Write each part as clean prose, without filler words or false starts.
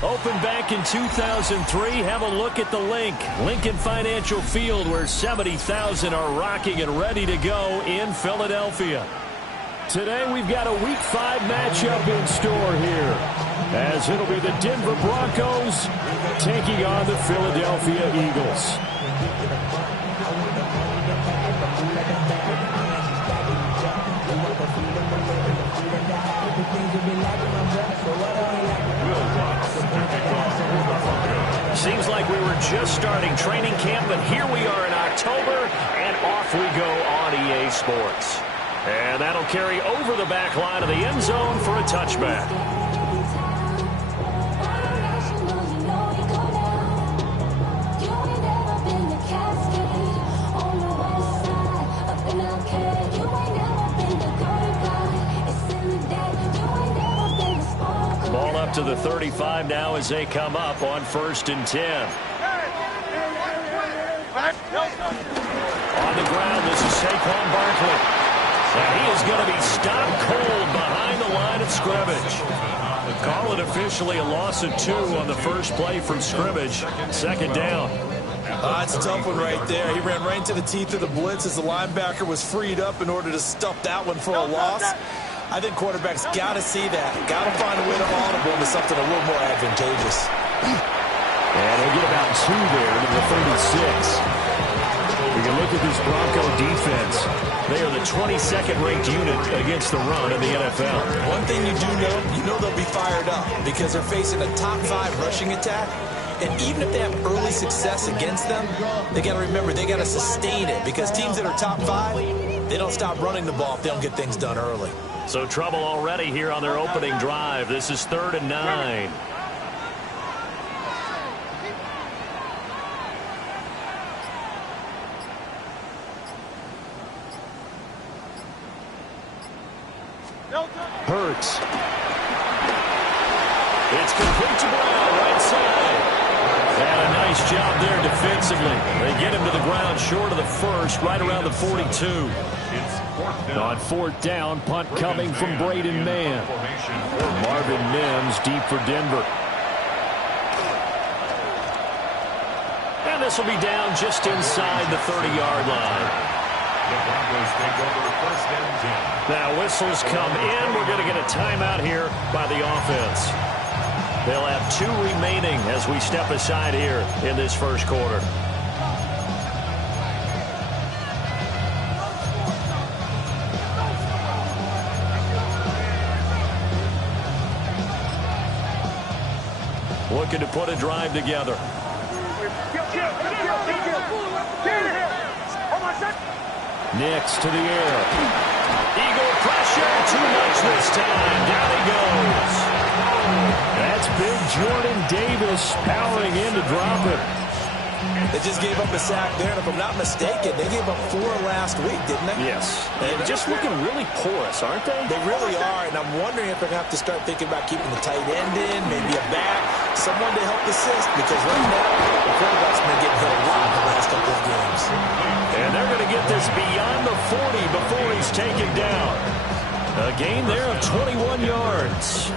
Opened back in 2003. Have a look at the Lincoln Financial Field, where 70,000 are rocking and ready to go in Philadelphia. Today we've got a Week 5 matchup in store here, as it'll be the Denver Broncos taking on the Philadelphia Eagles. Seems like we were just starting training camp, but here we are in October, and off we go on EA Sports. And that'll carry over the back line of the end zone for a touchback. Ball up to the 35 now as they come up on 1st and 10. On the ground, this is Saquon Barkley. And he is going to be stopped cold behind the line of scrimmage. Call it officially a loss of 2 on the first play from scrimmage. 2nd down. It's a tough one right there. He ran right into the teeth of the blitz as the linebacker was freed up in order to stuff that one for a loss. I think quarterbacks got to see that. Got to find a way to audible into something a little more advantageous. And he'll get about 2 there to the 36. We can look at this Bronco defense. They are the 22nd ranked unit against the run in the NFL. One thing you do know they'll be fired up because they're facing a top 5 rushing attack. And even if they have early success against them, they got to remember they got to sustain it, because teams that are top 5, they don't stop running the ball if they don't get things done early. So trouble already here on their opening drive. This is 3rd and 9. Hurts. It's complete to Brown, right side. And a nice job there defensively. They get him to the ground short of the first, right around the 42. On 4th down, punt coming from Braden Mann. Marvin Mims deep for Denver. And this will be down just inside the 30-yard line. Now whistles come in. We're going to get a timeout here by the offense. They'll have 2 remaining as we step aside here in this first quarter. Looking to put a drive together. Nix to the air. Eagle pressure, too much this time. Down he goes. That's big Jordan Davis powering in to drop it. They just gave up a sack there, and if I'm not mistaken, they gave up 4 last week, didn't they? Yes. And just looking really porous, aren't they? They really are, and I'm wondering if they're going to have to start thinking about keeping the tight end in, maybe a back, someone to help assist, because right now, the quarterback's been getting hit a lot in the last couple of games. And they're going to get this beyond the 40 before he's taken down. A gain there of 21 yards.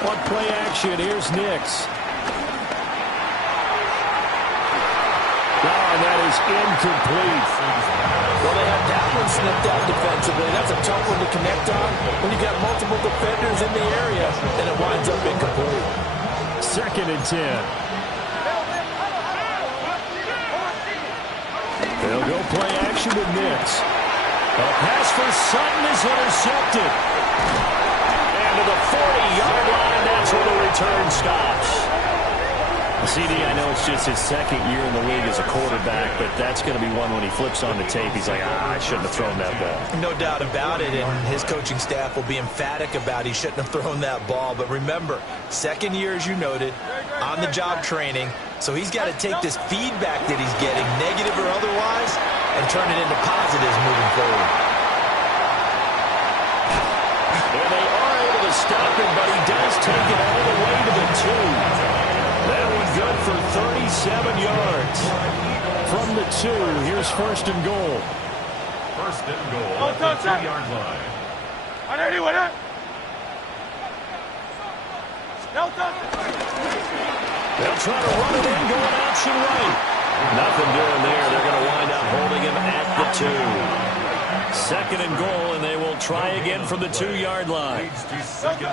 On play action, here's Nix. Oh, that is incomplete. Well, they have that one snipped out defensively. That's a tough one to connect on when you've got multiple defenders in the area, and it winds up incomplete. 2nd and 10. They'll go play action with Nix. A pass for Sutton is intercepted. And to the 40-yard line, that's where the return stops. CD, I know it's just his 2nd year in the league as a quarterback, but that's going to be one when he flips on the tape. He's like, I shouldn't have thrown that ball. No doubt about it, and his coaching staff will be emphatic about he shouldn't have thrown that ball. But remember, 2nd year, as you noted, on-the-job training, so he's got to take this feedback that he's getting, negative or otherwise, and turn it into positives moving forward. And they are able to stop him, but he does take it all the way to the 2. That one good for 37 yards. From the 2, here's first and goal. First and goal at the 2-yard line. They'll try to run it in, going option right. Nothing doing there. They're going to wind up holding him at the 2. Second and goal, and they will try again from the 2-yard line. Barkley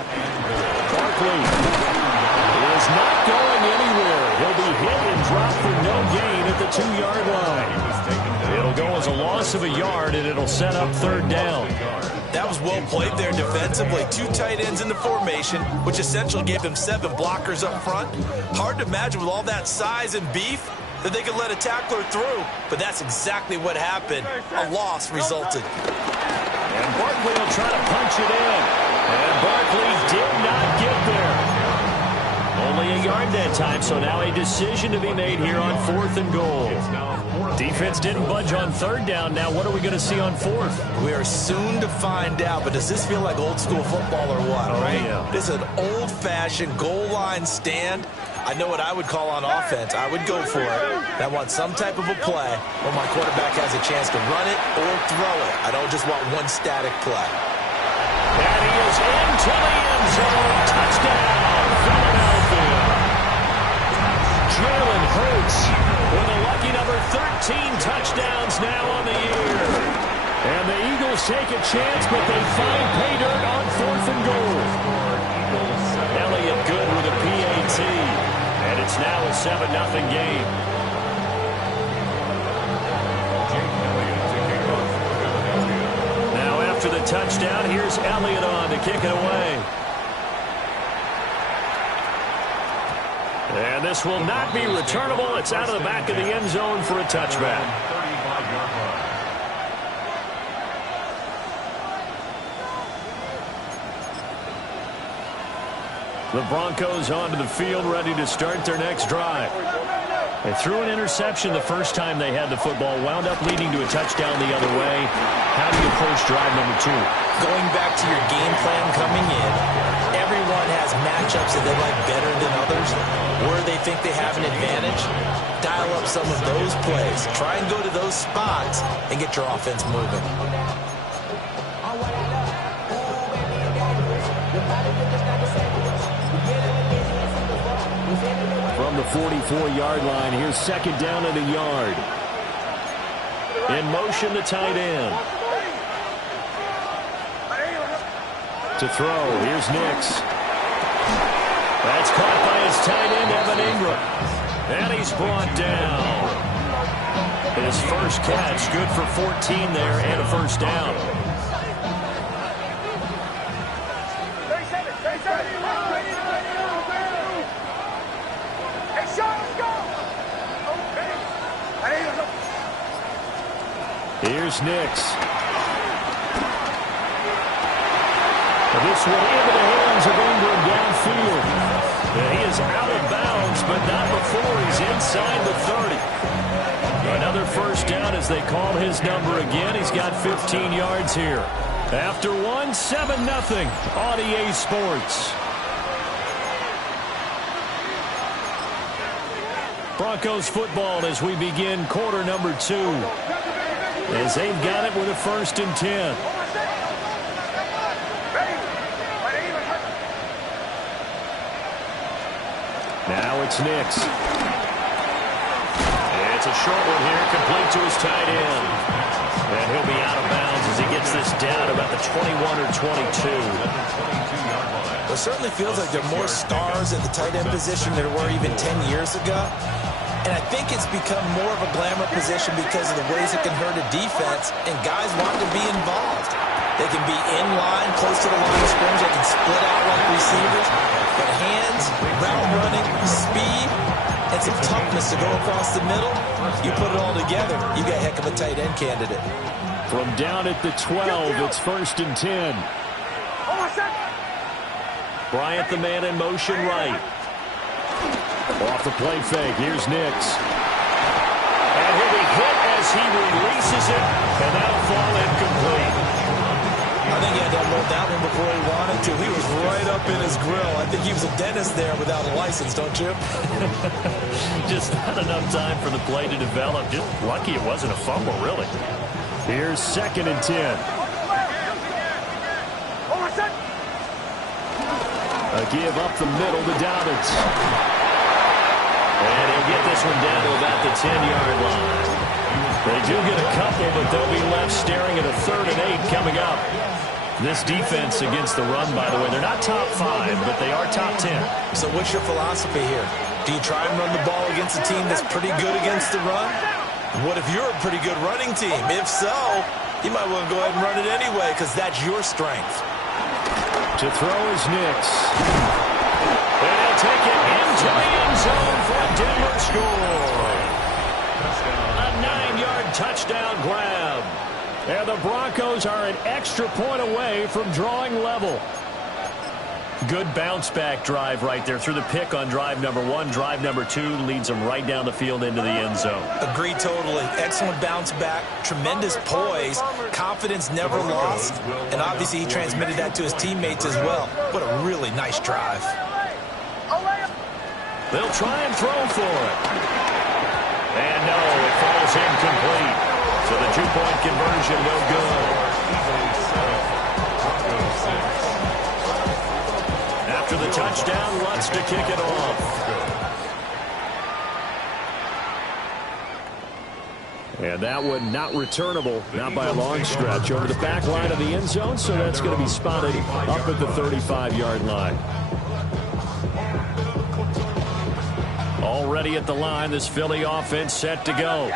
is not going anywhere. He'll be hit and dropped for no gain at the 2-yard line. It'll go as a loss of a yard, and it'll set up third down. That was well played there defensively. 2 tight ends in the formation, which essentially gave them 7 blockers up front. Hard to imagine with all that size and beef that they could let a tackler through, but that's exactly what happened. A loss resulted. And Barkley will try to punch it in. And Barkley did not get there. Only a yard that time, so now a decision to be made here on 4th and goal. Defense didn't budge on 3rd down. Now what are we going to see on 4th? We are soon to find out, but does this feel like old school football or what, right? Yeah. This is an old-fashioned goal line stand. I know what I would call on offense. I would go for it. I want some type of a play where my quarterback has a chance to run it or throw it. I don't just want one static play. And he is into the end zone. Touchdown, Philadelphia. Jalen Hurts with a lucky number 13 touchdowns now on the year. And the Eagles take a chance, but they find pay dirt on 4th and goal. Elliott good with a PAT. And it's now a 7-0 game. Now after the touchdown, here's Elliott on to kick it away. And this will not be returnable. It's out of the back of the end zone for a touchback. 35-yard line. The Broncos onto the field, ready to start their next drive. They threw an interception the first time they had the football, wound up leading to a touchdown the other way. How do you approach drive number 2? Going back to your game plan coming in, everyone has matchups that they like better than others, where they think they have an advantage. Dial up some of those plays. Try and go to those spots and get your offense moving. From the 44-yard line, here's 2nd down and a yard. In motion, the tight end. To throw, here's Nix. That's caught by his tight end, Evan Ingram. And he's brought down. His first catch, good for 14 there and a first down. Here's Nix. This one into the hands of Ingram downfield. He is out of bounds, but not before he's inside the 30. Another first down as they call his number again. He's got 15 yards here. After 7-0 on EA Sports. Broncos football as we begin quarter number 2. As they've got it with a 1st and 10. Now it's Nix. It's a short one here, complete to his tight end. And he'll be out of bounds as he gets this down about the 21 or 22. Well, it certainly feels like there are more stars at the tight end position than there were even 10 years ago. And I think it's become more of a glamour position because of the ways it can hurt a defense, and guys want to be involved. They can be in line, close to the line of scrimmage. They can split out like receivers. But hands, route running, speed, and some toughness to go across the middle, you put it all together, you got a heck of a tight end candidate. From down at the 12, it's 1st and 10. Bryant, the man in motion right. Off the play fake, here's Nix. And he'll be hit as he releases it, and that'll fall incomplete. I I think he had to unload that one before he wanted to. He was right up in his grill. I think he was a dentist there without a license, don't you? Just not enough time for the play to develop. Just lucky it wasn't a fumble, really. Here's 2nd and 10. A give up the middle to Dobbins. And he'll get this one down to about the 10-yard line. They do get a couple, but they'll be left staring at a 3rd and 8 coming up. This defense against the run, by the way, they're not top 5, but they are top 10. So what's your philosophy here? Do you try and run the ball against a team that's pretty good against the run? What if you're a pretty good running team? If so, you might want to go ahead and run it anyway because that's your strength. To throw is Nix. And he'll take it into the end zone for a Denver score. A 9-yard touchdown grab. And the Broncos are an extra point away from drawing level. Good bounce-back drive right there through the pick on drive number 1. Drive number 2 leads them right down the field into the end zone. Agree totally. Excellent bounce-back, tremendous poise, confidence never lost, and obviously he transmitted that to his teammates as well. What a really nice drive. They'll try and throw for it. And no, it falls incomplete. So the 2-point conversion no good. After the touchdown, Lutz to kick it off. And that one not returnable, not by a long stretch, over the back line of the end zone, so that's going to be spotted up at the 35-yard line. Already at the line, this Philly offense set to go.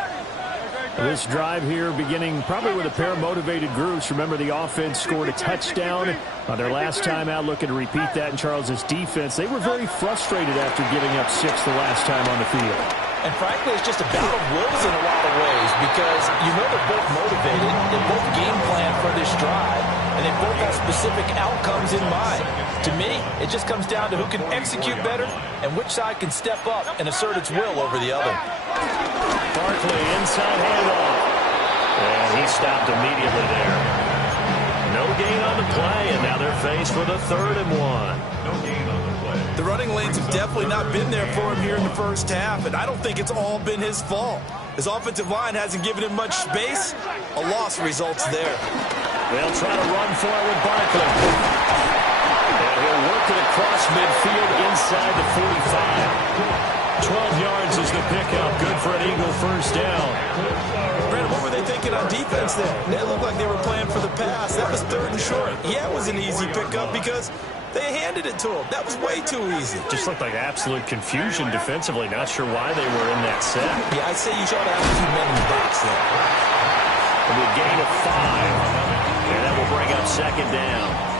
This drive here beginning probably with a pair of motivated groups. Remember, the offense scored a touchdown on their last time out, looking to repeat that in Charles' defense. They were very frustrated after giving up 6 the last time on the field. And frankly, it's just a battle of wills in a lot of ways because you know they're both motivated, they both game plan for this drive, and they both have specific outcomes in mind. To me, it just comes down to who can execute better and which side can step up and assert its will over the other. Barkley, inside handoff. And he stopped immediately there. No gain on the play, and now they're faced with a 3rd and 1. No gain on the play. The running lanes have definitely not been there for him here in the first half, and I don't think it's all been his fault. His offensive line hasn't given him much space. A loss results there. They'll try to run for it with Barkley. And he'll work it across midfield inside the 45. 12 yards is the pickup. Good for an Eagle first down. Brandon, what were they thinking on defense there? They looked like they were playing for the pass. That was 3rd and short. Yeah, it was an easy pickup because they handed it to him. That was way too easy. Just looked like absolute confusion defensively. Not sure why they were in that set. Yeah, I'd say you should have a few men in the box there. And a gain of 5. And that will bring up 2nd down.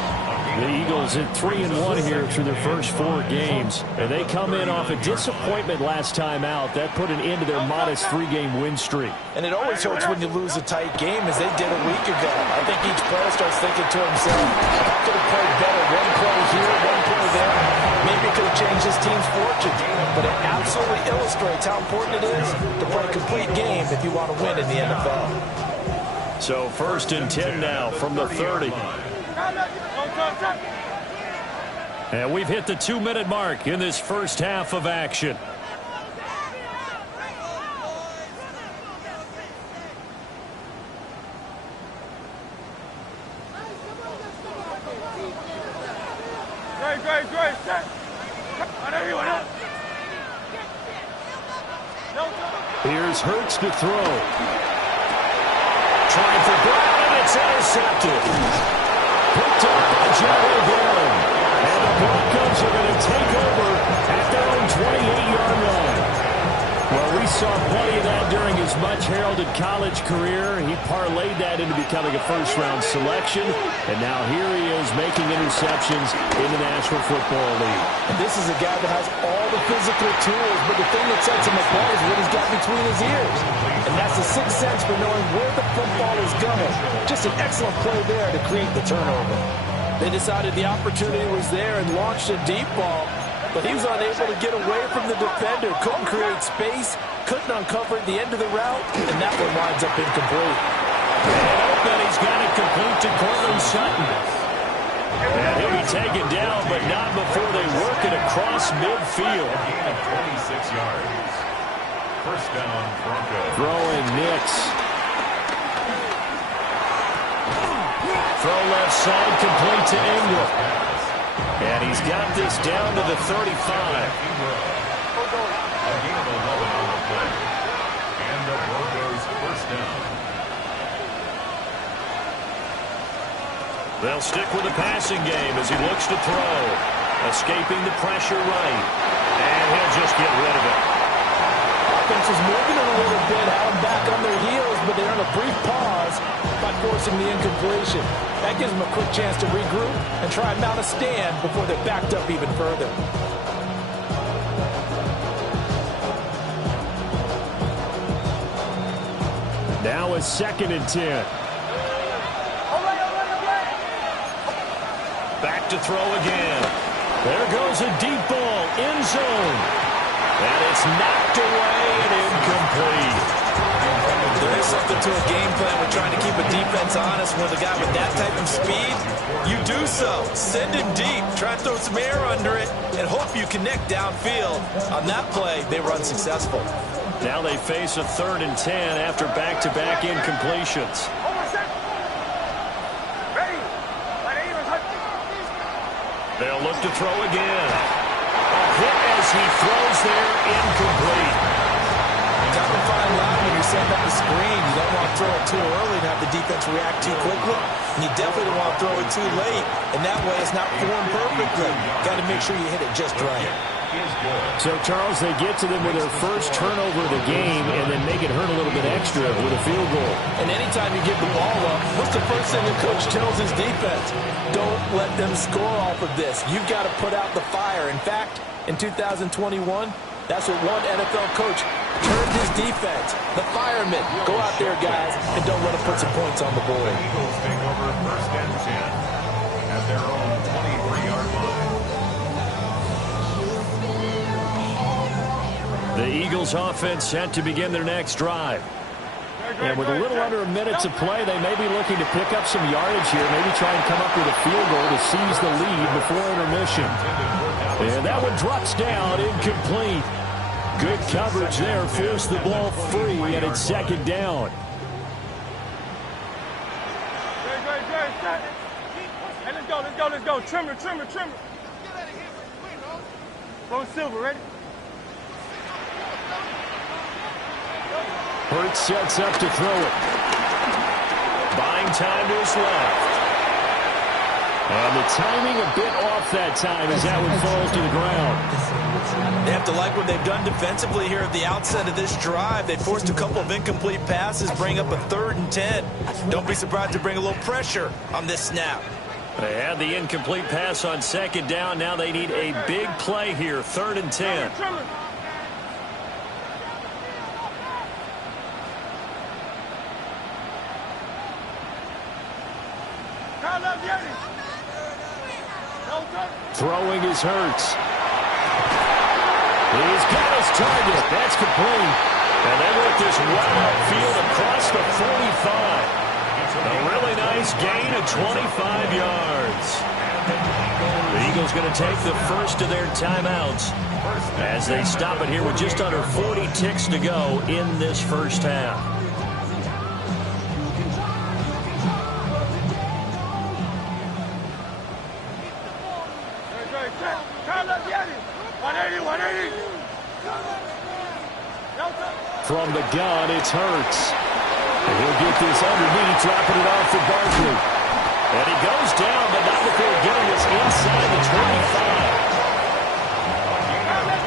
The Eagles at 3-1 here through their first 4 games. And they come in off a disappointment last time out. That put an end to their modest 3-game win streak. And it always hurts when you lose a tight game, as they did a week ago. I think each player starts thinking to himself, I could have played better. One play here, one play there. Maybe it could have changed his team's fortune. But it absolutely illustrates how important it is to play a complete game if you want to win in the NFL. So 1st and 10 now from the 30. And we've hit the 2-minute mark in this first half of action. Here's Hurts to throw. Trying for Brown, and it's intercepted. Picked up by Jerry Brown. And the Broncos are going to take over at their own 28-yard line. Well, we saw plenty of that during his much-heralded college career. He parlayed that into becoming a first-round selection. And now here he is making interceptions in the National Football League. And this is a guy that has all the physical tools, but the thing that sets him apart is what he's got between his ears. And that's the sixth sense for knowing where the football is going. Just an excellent play there to create the turnover. They decided the opportunity was there and launched a deep ball. but he was unable to get away from the defender. Couldn't create space, couldn't uncover the end of the route, and that one winds up incomplete. And open, he's got it complete to Cortland Sutton. And he'll be taken down, but not before they work it across midfield. A gain of 26 yards. First down, Broncos. Throwing Nix. Throw left side, complete to Ingram. And he's got this down to the 35. A gain of 11 on the play. And the Broncos first down. They'll stick with the passing game as he looks to throw. Escaping the pressure right. And he'll just get rid of it. Offense is moving a little bit, had them back on their heels, but they earn a brief pause by forcing the incompletion. That gives them a quick chance to regroup and try and mount a stand before they're backed up even further. Now a 2nd and 10. Back to throw again. There goes a deep ball, end zone. And it's knocked away and incomplete. There is something to a game plan with trying to keep a defense honest. When the guy with that type of speed, you do so. Send him deep, try to throw some air under it, and hope you connect downfield. On that play, they were unsuccessful. Now they face a 3rd and 10 after back-to-back incompletions. They'll look to throw again. A hit as he throws there, incomplete. Got to find line when you're setting up the screen. You don't want to throw it too early and have the defense react too quickly. And you definitely don't want to throw it too late. And that way it's not formed perfectly. Got to make sure you hit it just right. So, Charles, they get to them with their first turnover of the game and then make it hurt a little bit extra with a field goal. And anytime you give the ball up, what's the first thing the coach tells his defense? Don't let them score off of this. You've got to put out the fire. In fact, in 2021, that's what one NFL coach turned his defense. The firemen. Go out there, guys, and don't let them put some points on the board. The Eagles take over 1st and 10 at their own 23-yard line. The Eagles offense set to begin their next drive. And with a little under a minute to play, they may be looking to pick up some yardage here, maybe try and come up with a field goal to seize the lead before intermission. And that one drops down, incomplete. Good coverage there, forced the ball free, and it's 2nd down. Hey, let's go. Trimmer. Go Silver, ready? Hurts sets up to throw it. Buying time to his left. And the timing a bit off that time as that one falls to the ground. They have to like what they've done defensively here at the outset of this drive. They forced a couple of incomplete passes, bring up a 3rd and 10. Don't be surprised to bring a little pressure on this snap. They had the incomplete pass on 2nd down. Now they need a big play here, 3rd and 10. Throwing is Hurts. He's got his target. That's complete. And they work this well upfield across the 45. A really nice gain of 25 yards. The Eagles going to take the first of their timeouts as they stop it here with just under 40 ticks to go in this first half. From the gun, it's Hurts. And he'll get this underneath, dropping it off for Barkley. And he goes down, but not before getting this inside the 25.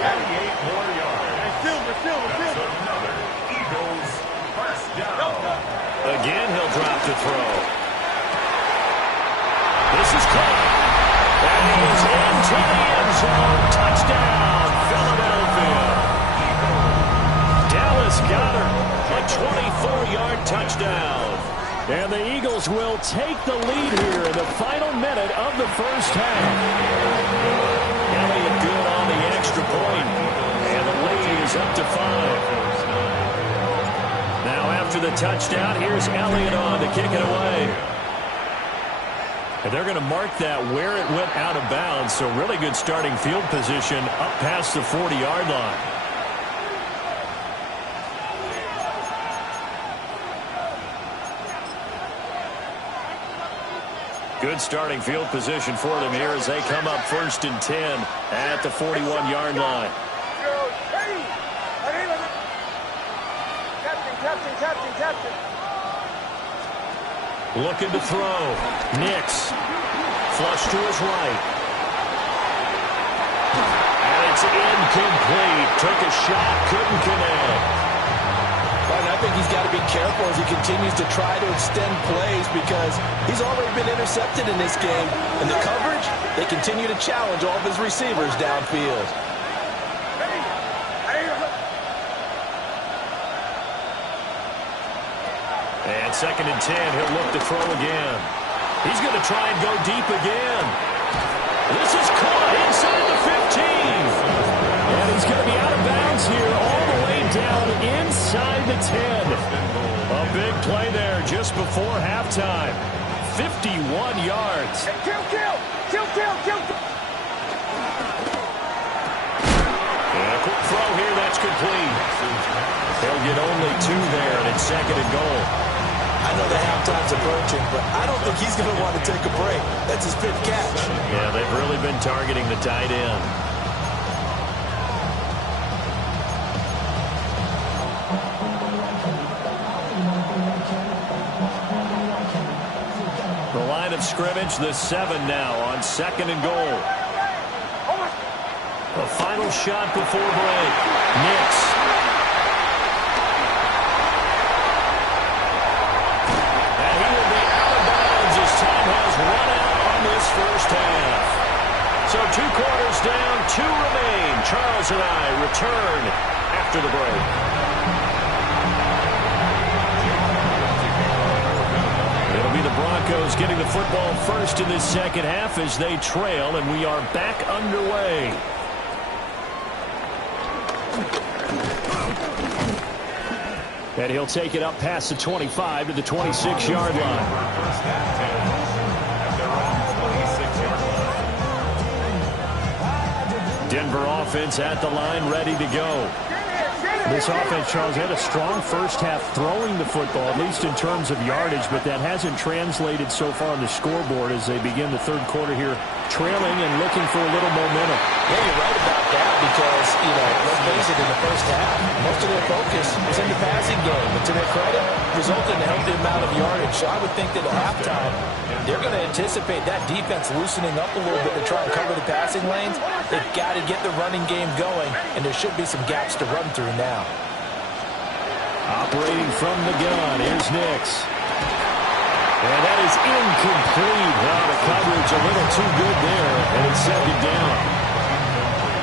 38 more yards. That's another Eagles first down. Again, he'll drop the throw. This is caught. And he's into the end zone. Touchdown, Philadelphia. Dallas Goedert, a 24-yard touchdown. And the Eagles will take the lead here in the final minute of the first half. Elliott good on the point. And the lead is up to 5. Now after the touchdown, here's Elliott on to kick it away. And they're going to mark that where it went out of bounds. So really good starting field position up past the 40-yard line. Good starting field position for them here as they come up 1st and 10 at the 41-yard line. Captain. Looking to throw. Nix. Flush to his right. And it's incomplete. Took a shot, couldn't connect. And I think he's got to be careful as he continues to try to extend plays because he's already been intercepted in this game. And the coverage, they continue to challenge all of his receivers downfield. And 2nd and 10, he'll look to throw again. He's going to try and go deep again. This is caught inside the 15. And he's going to be out of bounds here all the way down inside the 10. A big play there just before halftime. 51 yards. Hey, kill. And a quick throw here, that's complete. They'll get only 2 there, and it's 2nd and goal. I know the halftime's approaching, but I don't think he's going to want to take a break. That's his 5th catch. Yeah, they've really been targeting the tight end. The line of scrimmage, the 7 now on 2nd and goal. The final shot before break. Nix. Run out on this first half. So 2 quarters down, 2 remain. Charles and I return after the break. It'll be the Broncos getting the football first in this second half as they trail, and we are back underway. And he'll take it up past the 25 to the 26-yard line. Denver offense at the line, ready to go. This offense, Charles, had a strong first half throwing the football, at least in terms of yardage, but that hasn't translated so far on the scoreboard as they begin the 3rd quarter here, trailing and looking for a little momentum. Yeah, you're right about that because, let's face it, in the first half, most of their focus was in the passing game. But to their credit, resulted in a healthy amount of yardage. So I would think that at halftime, they're going to anticipate that defense loosening up a little bit to try and cover the passing lanes. They've got to get the running game going, and there should be some gaps to run through now. Operating from the gun, here's Nix. And that is incomplete. Wow, the coverage a little too good there, and it's 2nd down.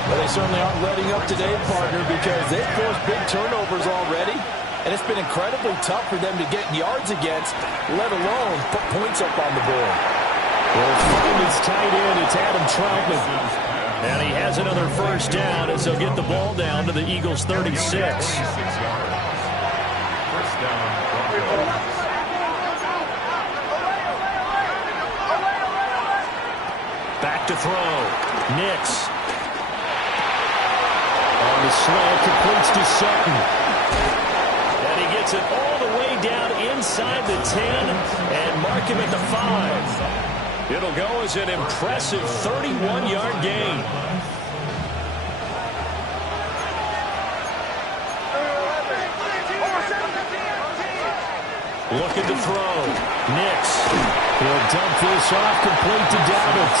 Well, they certainly aren't letting up today, partner, because they've forced big turnovers already, and it's been incredibly tough for them to get yards against, let alone put points up on the board. Well, find his tight end, it's Adam Troutman. And he has another first down as they'll get the ball down to the Eagles' 36. Back to throw. Nix. On the slant, completes to Sutton. And he gets it all the way down inside the 10 and mark him at the 5. It'll go as an impressive 31-yard gain. Looking to throw. Nix. He'll dump this off, complete to Dobbins.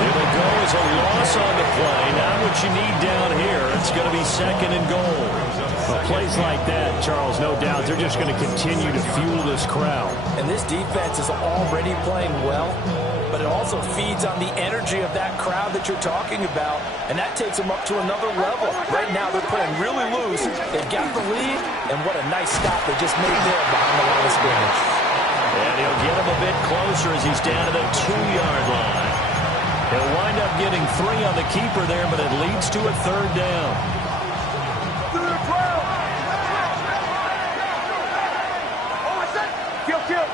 It'll go as a loss on the play. Not what you need down here. It's going to be 2nd and goal. Well, plays like that, Charles, no doubt, they're just going to continue to fuel this crowd. And this defense is already playing well, but it also feeds on the energy of that crowd that you're talking about, and that takes them up to another level. Right now, they're playing really loose. They've got the lead, and what a nice stop they just made there behind the line of scrimmage. And he'll get him a bit closer as he's down to the 2-yard line. He'll wind up getting 3 on the keeper there, but it leads to a 3rd down. Kill.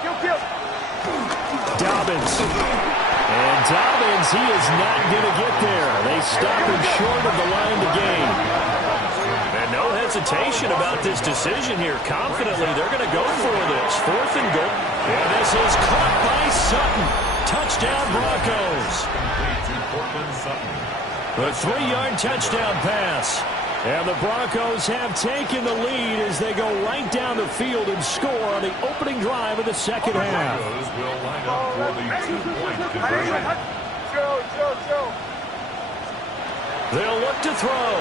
Dobbins. And Dobbins, he is not going to get there. They stop him short of the line to gain. And no hesitation about this decision here. Confidently, they're going to go for this. 4th and goal. And this is caught by Sutton. Touchdown, Broncos. A 3-yard touchdown pass. And the Broncos have taken the lead as they go right down the field and score on the opening drive of the second half. Will line up for the 2-point conversion. Show. They'll look to throw.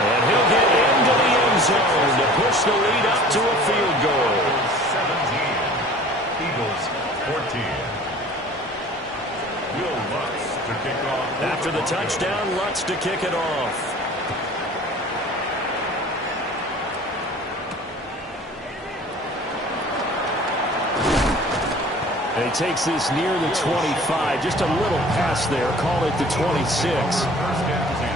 And he'll get into the end zone to push the lead up to a field goal. 17. Eagles 14. Will Lutz to kick off. After the touchdown, Lutz to kick it off. And he takes this near the 25. Just a little pass there. Call it the 26. First and 10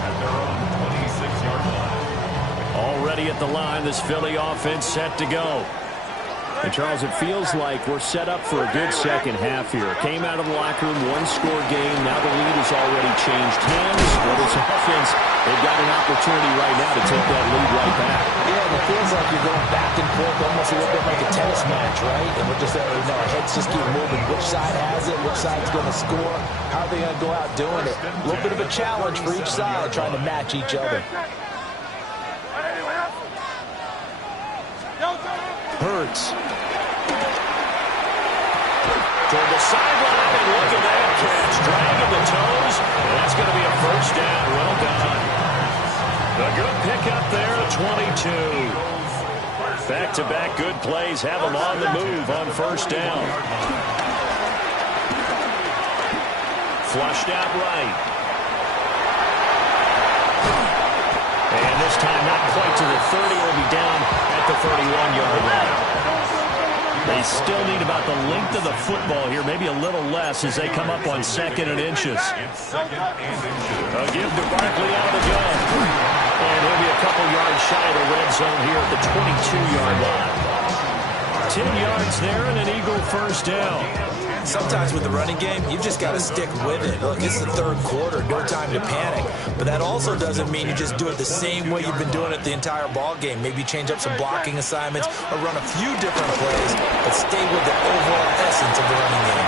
at their own 26-yard line. Already at the line, this Philly offense set to go. And, Charles, it feels like we're set up for a good second half here. Came out of the locker room, 1-score game. Now the lead has already changed hands. For this offense, they've got an opportunity right now to take that lead right back. Yeah, and it feels like you're going back and forth almost a little bit like a tennis match, right? And we're just, our heads just keep moving. Which side has it? Which side's going to score? How are they going to go out doing it? A little bit of a challenge for each side, trying to match each other. Hurts. Toward the sideline, and look at that catch. Dragging the toes, and that's going to be a first down. Well done. A good pickup there at 22. Back-to-back good plays have them on the move on first down. Flushed out right. And this time not quite to the 30. Will be down at the 31-yard line. They still need about the length of the football here, maybe a little less as they come up on 2nd and inches. A give to Barkley out of the gun. And he'll be a couple yards shy of the red zone here at the 22-yard line. 10 yards there and an Eagle first down. Sometimes with the running game, you've just got to stick with it. Look, it's the 3rd quarter, no time to panic. But that also doesn't mean you just do it the same way you've been doing it the entire ball game. Maybe change up some blocking assignments or run a few different plays, but stay with the overall essence of the running game.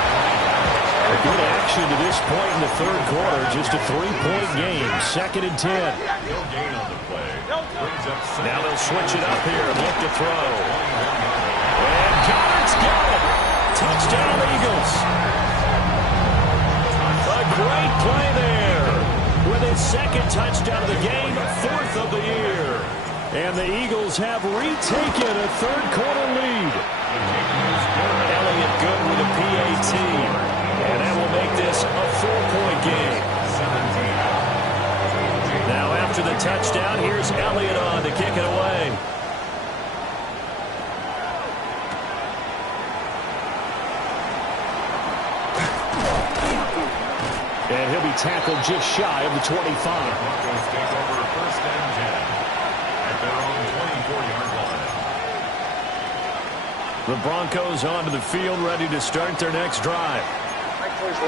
A good action to this point in the 3rd quarter, just a 3-point game, 2nd and 10. Now they'll switch it up here and look to throw. And Goddard's got it. Touchdown, Eagles. A great play there with his 2nd touchdown of the game, 4th of the year. And the Eagles have retaken a 3rd quarter lead. Elliott good with a PAT. And that will make this a 4-point game. Now after the touchdown, here's Elliott on to kick it away. And he'll be tackled just shy of the 25. Broncos take over first and 10 at their own 24-yard line. The Broncos onto the field, ready to start their next drive.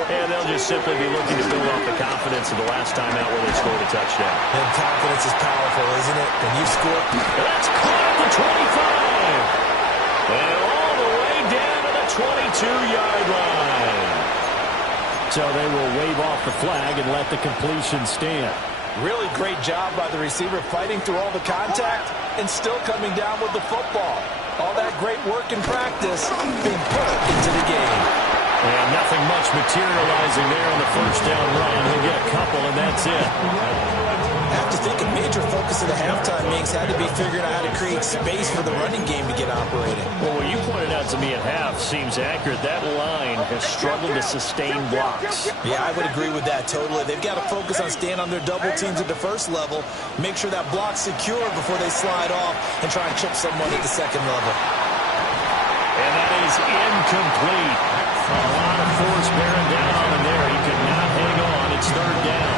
And they'll just simply be looking to build off the confidence of the last time out where they scored a touchdown. And confidence is powerful, isn't it? When you score. That's caught at the 25. And all the way down to the 22-yard line. So they will wave off the flag and let the completion stand. Really great job by the receiver fighting through all the contact and still coming down with the football. All that great work in practice being put into the game. And nothing much materializing there on the first down run. He'll get a couple, and that's it. I have to think a major focus of the halftime meetings had to be figuring out how to create space for the running game to get operating. Well, what you pointed out to me at half seems accurate. That line has struggled to sustain blocks. Yeah, I would agree with that totally. They've got to focus on staying on their double teams at the first level, make sure that block's secure before they slide off and try and chip someone at the second level. And that is incomplete. A lot of force bearing down on him there. He could not hang on. It's third down.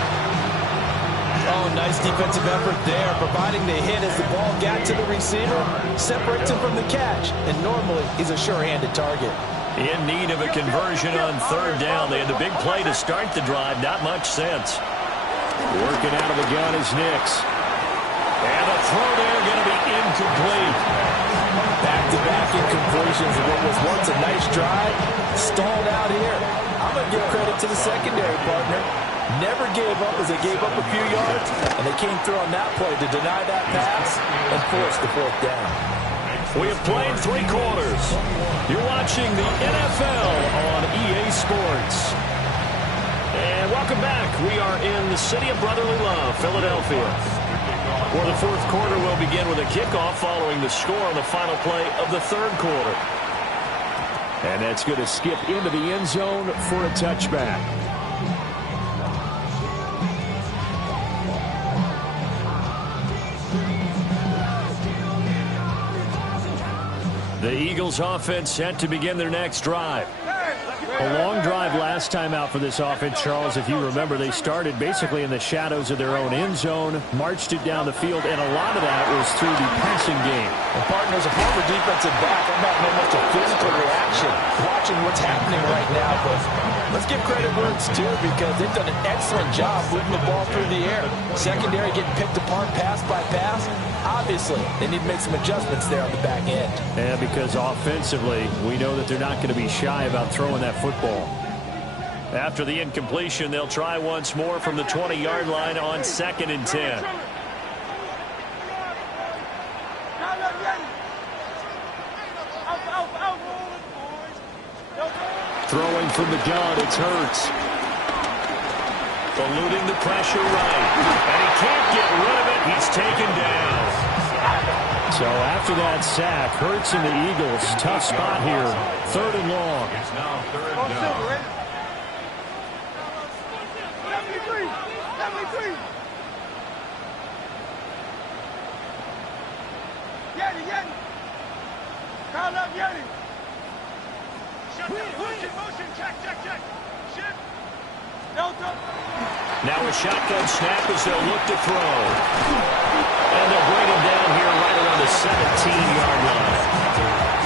Oh, nice defensive effort there, providing the hit as the ball got to the receiver, separates him from the catch, and normally he's a sure-handed target. In need of a conversion on third down. They had the big play to start the drive. Not much sense. Working out of the gun is Nix. And the throw there going to be incomplete. Back-to-back incompletions of what was once a nice drive. Stalled out here. I'm going to give credit to the secondary partner. Never gave up as they gave up a few yards, and they came through on that play to deny that pass and force the fourth down. We have played 3 quarters. You're watching the NFL on EA Sports. And welcome back. We are in the city of brotherly love, Philadelphia. For the fourth quarter, we'll begin with a kickoff following the score on the final play of the third quarter. And that's going to skip into the end zone for a touchback. The Eagles offense set to begin their next drive. A long drive last time out for this offense, Charles. If you remember, they started basically in the shadows of their own end zone, marched it down the field, and a lot of that was through the passing game. Well, partners, a former defensive back, I'm not know much of physical reaction watching what's happening right now, but let's give credit where it's due because they've done an excellent job moving the ball through the air. Secondary getting picked apart pass by pass. Obviously, they need to make some adjustments there on the back end. Yeah, because offensively, we know that they're not going to be shy about throwing that football. After the incompletion, they'll try once more from the 20-yard line on 2nd and 10. Throwing from the gun, it's Hurts. Eluding the pressure right. And he can't get rid of it. He's taken down. So after that sack, Hurts and the Eagles, tough spot here. 3rd and long. It's now third down. Now a shotgun snap as they'll look to throw. And they'll bring him down here right around the 17-yard line.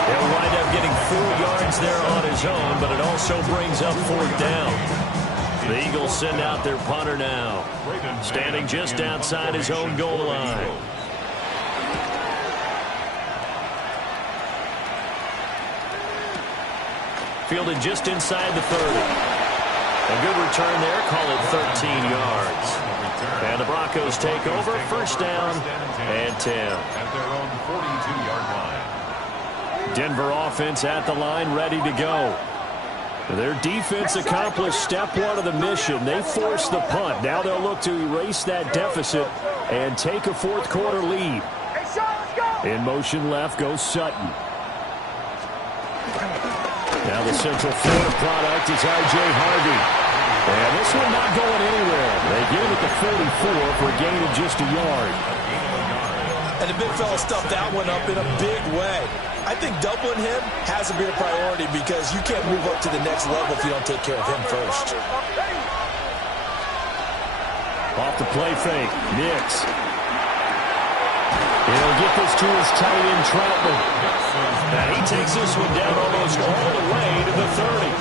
He'll wind up getting 4 yards there on his own, but it also brings up 4th down. The Eagles send out their punter now, standing just outside his own goal line. Fielded just inside the 30. A good return there, call it 13 yards. And the Broncos take over, first down and 10. At their own 42-yard line. Denver offense at the line, ready to go. Their defense accomplished step 1 of the mission. They forced the punt. Now they'll look to erase that deficit and take a fourth quarter lead. In motion left goes Sutton. Now the Central Florida product is R.J. Harvey. And this one not going anywhere. They get him at the 44 for a gain of just a yard. And the big fella stuffed that one up in a big way. I think doubling him has to be a priority because you can't move up to the next level if you don't take care of him first. Off the play fake, Nix. He'll get this to his tight end, Troutman. And he takes this one down almost all the way to the 30.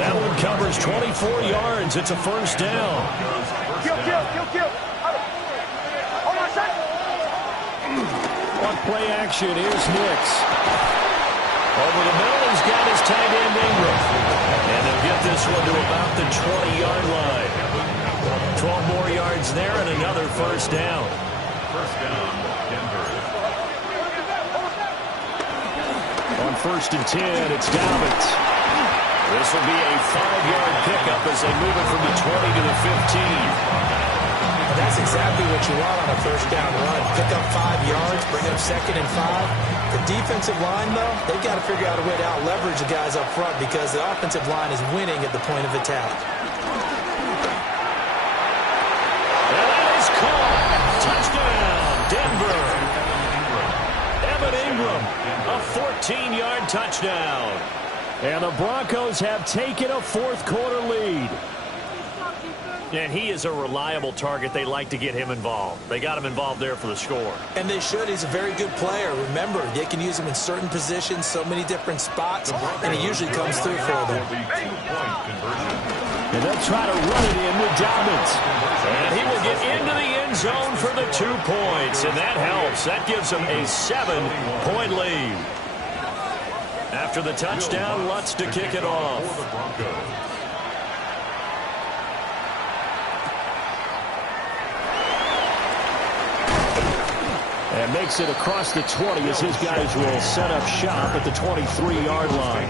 That one covers 24 yards. It's a first down. Kill. On play action, here's Nix. Over the middle, he's got his tight end, Ingram. And they'll get this one to about the 20-yard line. 12 more yards there and another first down. First down, Denver. On 1st and 10, it's Dobbins. This will be a 5-yard pickup as they move it from the 20 to the 15. And that's exactly what you want on a first down run. Pick up 5 yards, bring up 2nd and 5. The defensive line, though, they've got to figure out a way to out-leverage the guys up front because the offensive line is winning at the point of attack. And that is caught. Touchdown, Denver. Evan Ingram, a 14-yard touchdown. And the Broncos have taken a fourth-quarter lead. And he is a reliable target. They like to get him involved. They got him involved there for the score. And they should. He's a very good player. Remember, they can use him in certain positions, so many different spots, and he usually comes through for them. And they'll try to run it in with Dobbins. And he will get into the end zone for the 2 points, and that helps. That gives him a 7-point lead. After the touchdown, Lutz to kick it off. And makes it across the 20 as his guys will set up shop at the 23-yard line.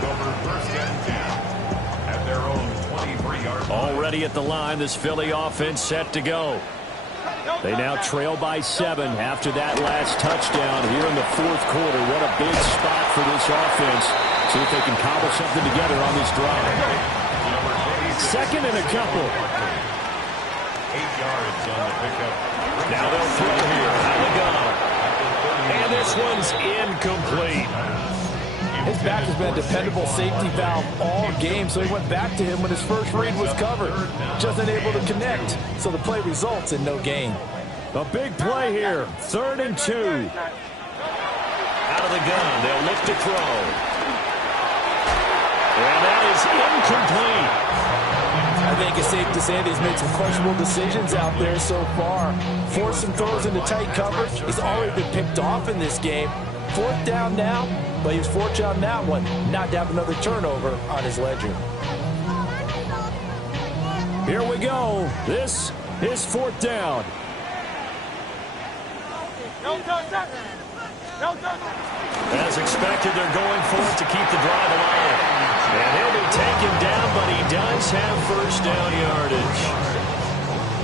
Already at the line, this Philly offense set to go. They now trail by 7 after that last touchdown here in the fourth quarter. What a big spot for this offense. See if they can cobble something together on this drive. Second and a couple. 8 yards on the pickup. Now they'll throw here. Out the gun. And this one's incomplete. His back has been a dependable safety valve all game, so he went back to him when his first read was covered. Just unable to connect, so the play results in no gain. A big play here. 3rd and 2. Out of the gun. They'll look to throw. And that is incomplete. I think it's safe to say that he's made some questionable decisions out there so far. Forced some throws into tight coverage. He's already been picked off in this game. 4th down now, but he was fortunate on that one. Not to have another turnover on his ledger. Here we go. This is 4th down. As expected, they're going for it to keep the drive alive. And he'll be taken down, but he does have first down yardage.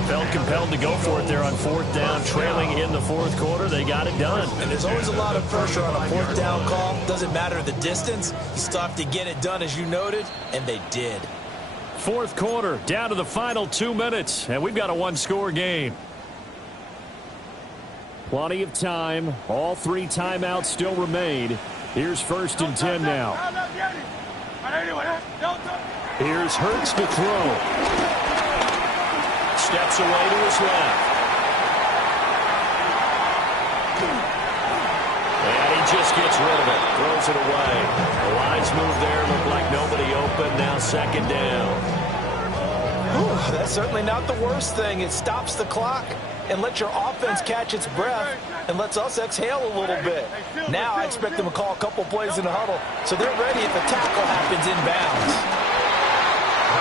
Felt compelled to go for it there on 4th down, trailing in the fourth quarter. They got it done. And there's always a lot of pressure on a 4th down call. Doesn't matter the distance. You still have to get it done, as you noted, and they did. Fourth quarter, down to the final 2 minutes, and we've got a one-score game. Plenty of time. All 3 timeouts still remain. Here's 1st and 10 now. Here's Hurts to throw. Steps away to his left. And he just gets rid of it. Throws it away. The lines move there. Look like nobody open. Now 2nd down. Whew, that's certainly not the worst thing. It stops the clock and lets your offense catch its breath and lets us exhale a little bit. Now I expect them to call a couple plays in the huddle so they're ready if a tackle happens inbounds.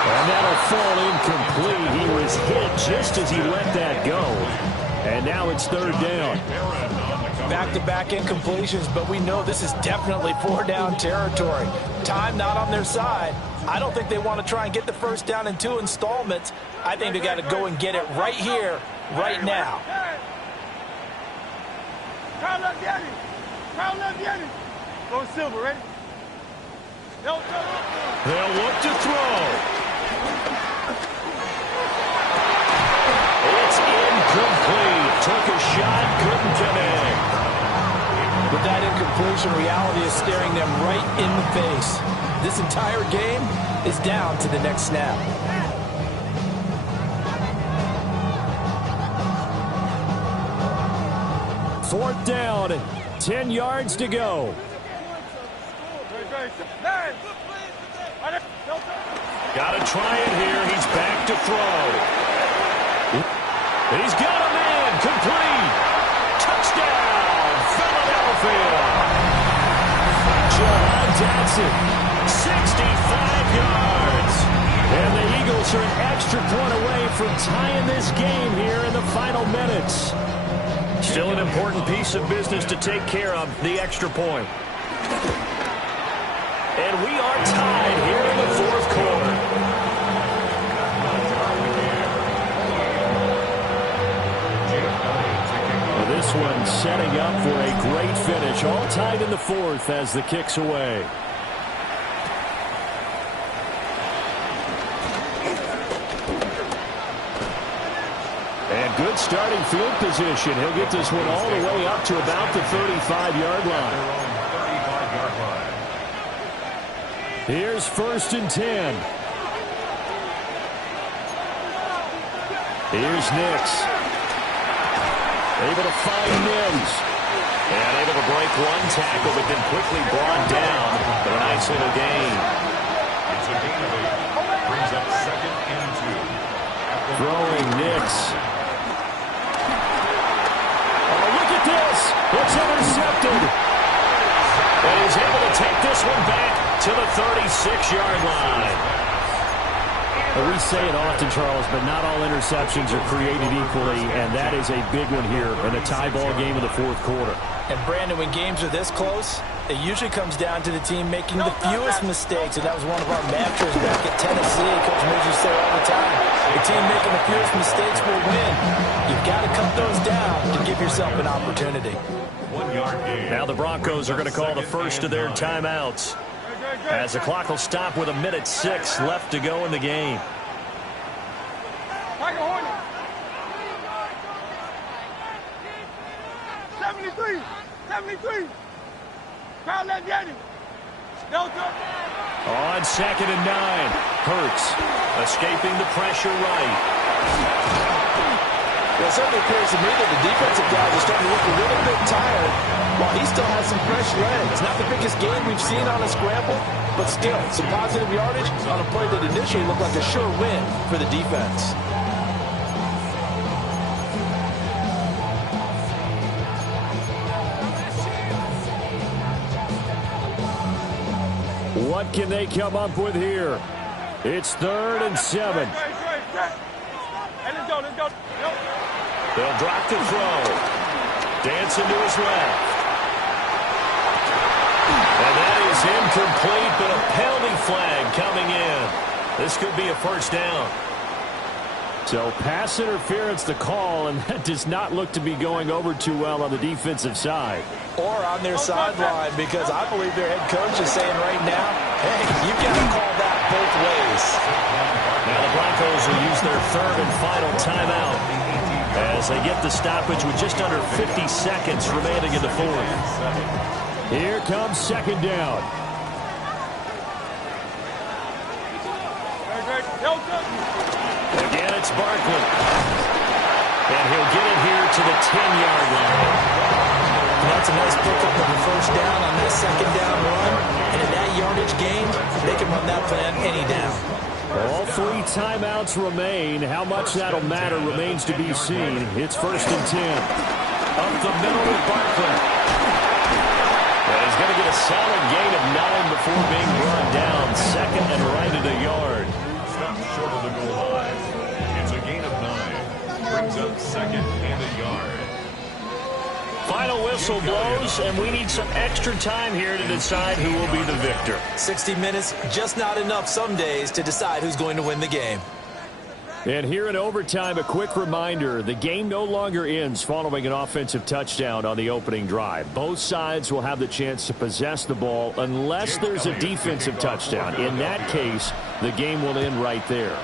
And that'll fall incomplete. He was hit just as he let that go. And now it's 3rd down. Back-to-back incompletions, but we know this is definitely 4-down territory. Time not on their side. I don't think they want to try and get the first down in 2 installments. I think they got to go and get it right here, right now. Go Silver, ready? They'll look to throw. It's incomplete. Took a shot, couldn't connect. With that incompletion, reality is staring them right in the face. This entire game is down to the next snap. Fourth down, 10 yards to go. Got to try it here. He's back to throw. He's got a man. Complete. Touchdown, Philadelphia. Jahan Dotson, 65 yards. And the Eagles are an extra point away from tying this game here in the final minutes. Still an important piece of business to take care of, the extra point. And we are tied here in the fourth quarter. Well, this one setting up for a great finish. All tied in the fourth as the kick's away. And good starting field position. He'll get this one all the way up to about the 35-yard line. Here's 1st and 10. Here's Nix. Able to find Mims. And able to break one tackle, but then quickly brought down. But a nice little gain. It's a gain of 8. Brings up 2nd and 2. Throwing Nix. Oh, look at this. It's intercepted. And he's able to take this one back to the 36-yard line. We say it often, Charles, but not all interceptions are created equally, and that is a big one here in a tie ball game in the 4th quarter. And, Brandon, when games are this close, it usually comes down to the team making the fewest mistakes, and that was one of our mantras back at Tennessee. Coach Midge used to say all the time, the team making the fewest mistakes will win. You've got to cut those down to give yourself an opportunity. 1 yard gain. Now the Broncos are going to call the first of their timeouts, as the clock will stop with 1:06 left to go in the game. Tiger Hornet. 73. 73. Crowd that Danny. Delta. On 2nd and 9. Hurts escaping the pressure right. Well, it certainly appears to me that the defensive guys are starting to look a little bit tired while he still has some fresh legs. Not the biggest gain we've seen on a scramble, but still some positive yardage on a play that initially looked like a sure win for the defense. What can they come up with here? It's 3rd and 7. Hey, let's go, let's go. They'll drop the throw. Dancing to his left. And that is incomplete, but a penalty flag coming in. This could be a 1st down. So pass interference the call, and that does not look to be going over too well on the defensive side. Or on their sideline, because I believe their head coach is saying right now, hey, you've got to call that both ways. Now the Broncos will use their 3rd and final timeout as they get the stoppage with just under 50 seconds remaining in the 4th. Here comes 2nd down. Again, it's Barkley. And he'll get it here to the 10-yard line. That's a nice pickup of the 1st down on that 2nd down run. And in that yardage gain, they can run that plan any down. All 3 timeouts remain. How much that'll matter remains to be seen. It's 1st and 10. Up the middle with Barkley. And he's going to get a solid gain of 9 before being brought down. 2nd and right at a yard. Stop short of the goal line. It's a gain of 9. Brings up 2nd and a yard. Final whistle blows, and we need some extra time here to decide who will be the victor. 60 minutes, just not enough some days to decide who's going to win the game. And here in overtime, a quick reminder, the game no longer ends following an offensive touchdown on the opening drive. Both sides will have the chance to possess the ball unless there's a defensive touchdown. In that case, the game will end right there.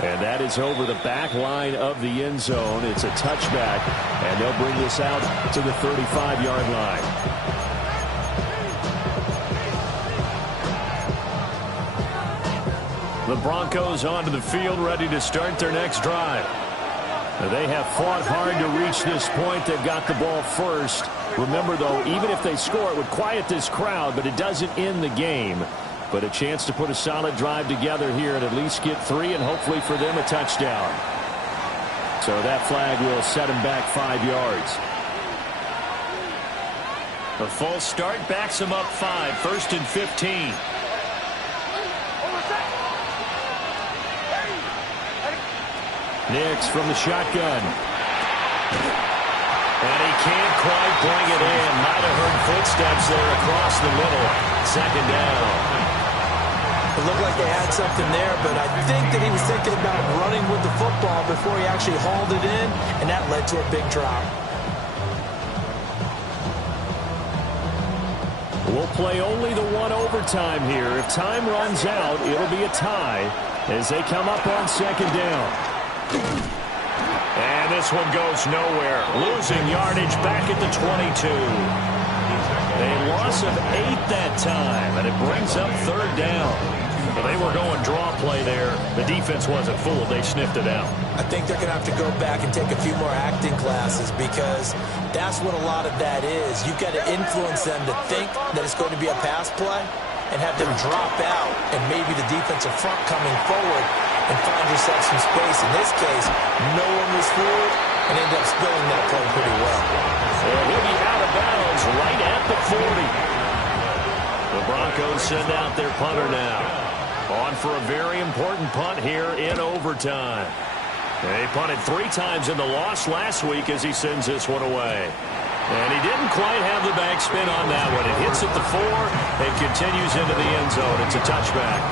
And that is over the back line of the end zone. It's a touchback, and they'll bring this out to the 35-yard line. The Broncos onto the field, ready to start their next drive. They have fought hard to reach this point. They've got the ball first. Remember, though, even if they score, it would quiet this crowd, but it doesn't end the game. But a chance to put a solid drive together here and at least get 3 and hopefully for them a touchdown. So that flag will set them back 5 yards. The false start backs them up 5. 1st and 15. Nix from the shotgun. And he can't quite bring it in. Might have heard footsteps there across the middle. 2nd down. It looked like they had something there, but I think that he was thinking about running with the football before he actually hauled it in, and that led to a big drop. We'll play only the 1 overtime here. If time runs out, it'll be a tie as they come up on 2nd down. And this one goes nowhere. Losing yardage back at the 22. A loss of 8 that time, and it brings up third down. Well, they were going draw play there. The defense wasn't fooled. They sniffed it out. I think they're going to have to go back and take a few more acting classes because that's what a lot of that is. You've got to influence them to think that it's going to be a pass play and have them drop out and maybe the defensive front coming forward and find yourself some space. In this case, no one was fooled and ended up spilling that play pretty well. And he'll be out of bounds right at the 40. The Broncos send out their punter now. On for a very important punt here in overtime. They punted 3 times in the loss last week as he sends this one away. And he didn't quite have the backspin on that one. It hits at the 4 and continues into the end zone. It's a touchback.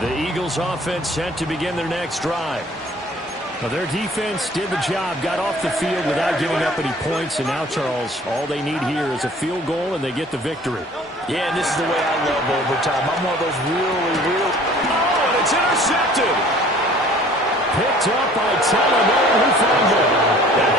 The Eagles offense set to begin their next drive. Well, their defense did the job, got off the field without giving up any points, and now, Charles, all they need here is a field goal, and they get the victory. Yeah, and this is the way I love overtime. I'm one of those really... Oh, and it's intercepted! Picked up by Talanoa, who found it. That